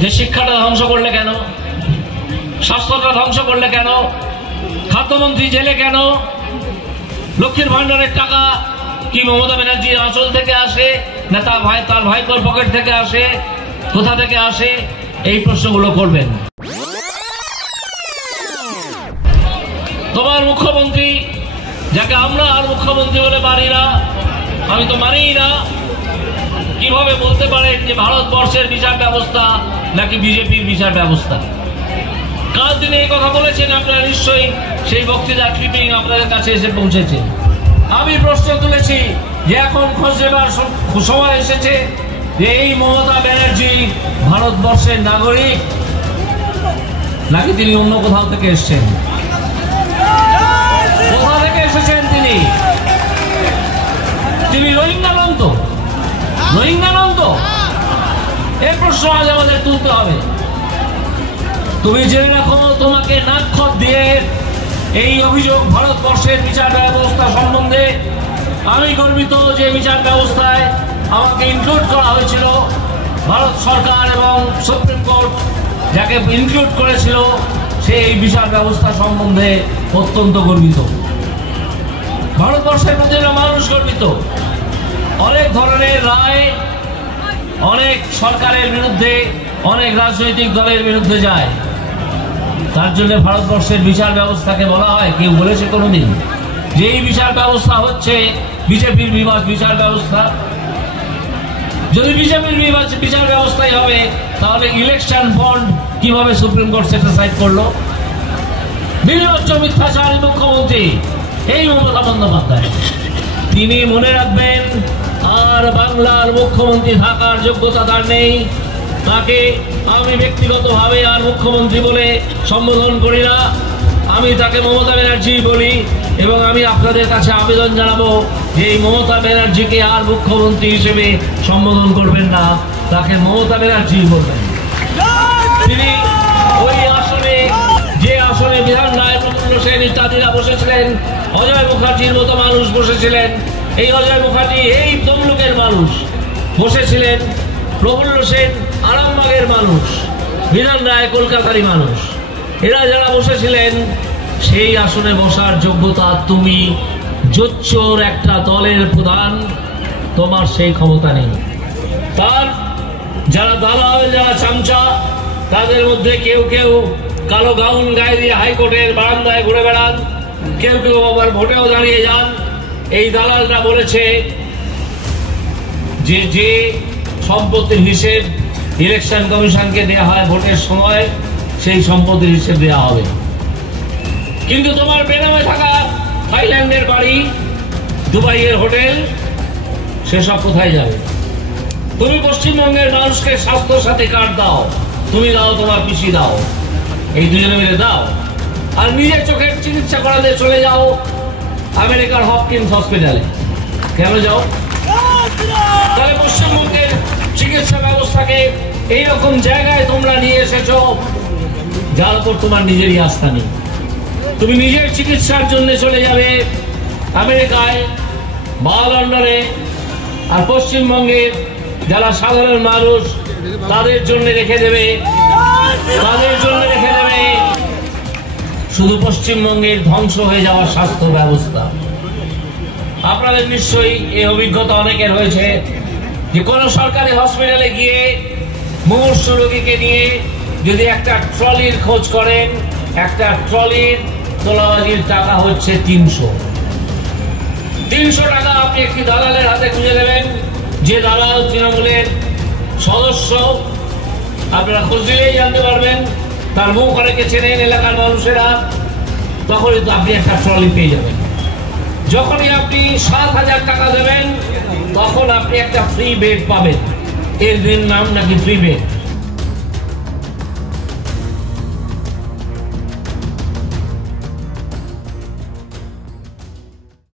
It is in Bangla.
যে শিক্ষাটা ধ্বংস করলে কেন, স্বাস্থ্যটা ধ্বংস করলে কেন, খাদ্যমন্ত্রী জেলে কেন, লক্ষ্মীর ভান্ডারের টাকা কি মমতা ব্যানার্জির আঁচল থেকে আসে না তার ভাইপোর পকেট থেকে আসে, কোথা থেকে আসে, এই প্রশ্নগুলো করবেন। তোমার মুখ্যমন্ত্রী, যাকে আমরা আর মুখ্যমন্ত্রী বলে মানি না, আমি তো মানিই না, কিভাবে বলতে পারেন যে ভারতবর্ষের বিচার ব্যবস্থা নাকি বিজেপির বিচার ব্যবস্থা? কাল দিনে এই কথা বলেছেন, আপনারা নিশ্চয়ই সেই বক্তৃতার ক্লিপিং আপনাদের কাছে এসে পৌঁছেছে। আমি প্রশ্ন তুলেছি যে এখন খোঁজ নেবার সময় এসেছে যে এই মমতা ব্যানার্জি ভারতবর্ষের নাগরিক নাকি তিনি অন্য কোথাও থেকে এসছেন? কোথা থেকে এসেছেন তিনি রোহিঙ্গা নন তো? এই প্রশ্ন আজ আমাদের তুলতে হবে। তুমি জেনে রাখো, তোমাকে নাক্ষত দিয়ে এই অভিযোগ ভারতবর্ষের বিচার ব্যবস্থা সম্বন্ধে। আমি গর্বিত যে বিচার ব্যবস্থায় আমাকে ইনক্লুড করা হয়েছিল। ভারত সরকার এবং সুপ্রিম কোর্ট যাকে ইনক্লুড করেছিল, সে এই বিচার ব্যবস্থা সম্বন্ধে অত্যন্ত গর্বিত। ভারতবর্ষের প্রতিটা মানুষ গর্বিত। অনেক ধরনের রায় অনেক সরকারের বিরুদ্ধে, অনেক রাজনৈতিক দলের বিরুদ্ধে যায়। তার জন্য ভারতবর্ষের বিচার ব্যবস্থাকে বলা হয়, কেউ বলেছে কোনোদিন যে এই বিচার ব্যবস্থা হচ্ছে বিজেপির বিচার ব্যবস্থা? যদি বিজেপির বিচার ব্যবস্থাই হবে, তাহলে ইলেকশন বন্ড কিভাবে সুপ্রিম কোর্ট সেটিসফাইড করলো? নির্লজ্জ মিথ্যাচারী মুখ্যমন্ত্রী এই মমতা বন্দ্যোপাধ্যায়। তিনি মনে রাখবেন, আর বাংলার মুখ্যমন্ত্রী থাকার যোগ্যতা তার নেই। তাকে আমি ব্যক্তিগতভাবে আর মুখ্যমন্ত্রী বলে সম্বোধন করি না, আমি তাকে মমতা ব্যানার্জি বলি। এবং আমি আপনাদের কাছে আবেদন জানাবো যে এই মমতা ব্যানার্জিকে আর মুখ্যমন্ত্রী হিসেবে সম্বোধন করবেন না, তাকে মমতা ব্যানার্জি বলবেন। তিনি ওই আসনে, যে আসনে বিধান রায়, প্রফুল্ল সেন ইত্যাদিরা বসেছিলেন, অজয় মুখার্জির মতো মানুষ বসেছিলেন। এই অজয় মুখার্জি এই তমলুকের মানুষ বসেছিলেন, প্রফুল্ল সেন আরামবাগের মানুষ, বিধান রায় কলকাতারই মানুষ। এরা যারা বসেছিলেন, সেই আসনে বসার যোগ্যতা তুমি জোচ্চোর একটা দলের প্রধান, তোমার সেই ক্ষমতা নেই। তার যারা দালাল, যারা চামচা, তাদের মধ্যে কেউ কেউ কালো গাউন গায়ে দিয়ে হাইকোর্টের বারান্দায় ঘুরে বেড়ান, কেউ কেউ আবার ভোটেও দাঁড়িয়ে যান। এই দালালরা বলেছে যে সম্পত্তির হিসেব ইলেকশন কমিশনকে দেওয়া হয় ভোটের সময়, সেই সম্পত্তির হিসেব দেওয়া হবে। কিন্তু তোমার বেনামে থাকা থাইল্যান্ডের বাড়ি, দুবাইয়ের হোটেল, সেসব কোথায় যাবে? তুমি পশ্চিমবঙ্গের মানুষকে স্বাস্থ্য সাথী কার্ড দাও, তুমি দাও, তোমার পিসি দাও, এই দুজনে মিলে দাও, আর নিজের চোখের চিকিৎসা করাতে চলে যাও আমেরিকার হপকিন্স হসপিটালে। কেন যাও? তাহলে পশ্চিমবঙ্গের চিকিৎসা ব্যবস্থাকে এইরকম জায়গায় তোমরা নিয়ে এসেছো যার উপর তোমার নিজেরই আস্থা নেই। তুমি নিজের চিকিৎসার জন্য চলে যাবে আমেরিকায় বা লন্ডনে, আর পশ্চিমবঙ্গের যারা সাধারণ মানুষ তাদের জন্য রেখে দেবে শুধু পশ্চিমবঙ্গের ধ্বংস হয়ে যাওয়া স্বাস্থ্য ব্যবস্থা। আপনাদের নিশ্চয়ই এই অভিজ্ঞতা অনেকের হয়েছে যে কোনো সরকারি হসপিটালে গিয়ে মুমূর্ষ রোগীকে নিয়ে যদি একটা ট্রলির খোঁজ করেন, একটা ট্রলির তোলাবাজির টাকা হচ্ছে 300 টাকা। আপনি একটি দালালের হাতে খুঁজে দেবেন, যে দালাল তৃণমূলের সদস্য, আপনারা খোঁজ দিলেই জানতে পারবেন, তার মুখ অনেকে চেনেন এলাকার মানুষেরা, তখনই তো আপনি একটা ট্রলি পেয়ে যাবেন। যখনই আপনি 7,000 টাকা দেবেন, তখন আপনি একটা ফ্রি বেড পাবেন। এর নাম নাকি ফ্রি বেড।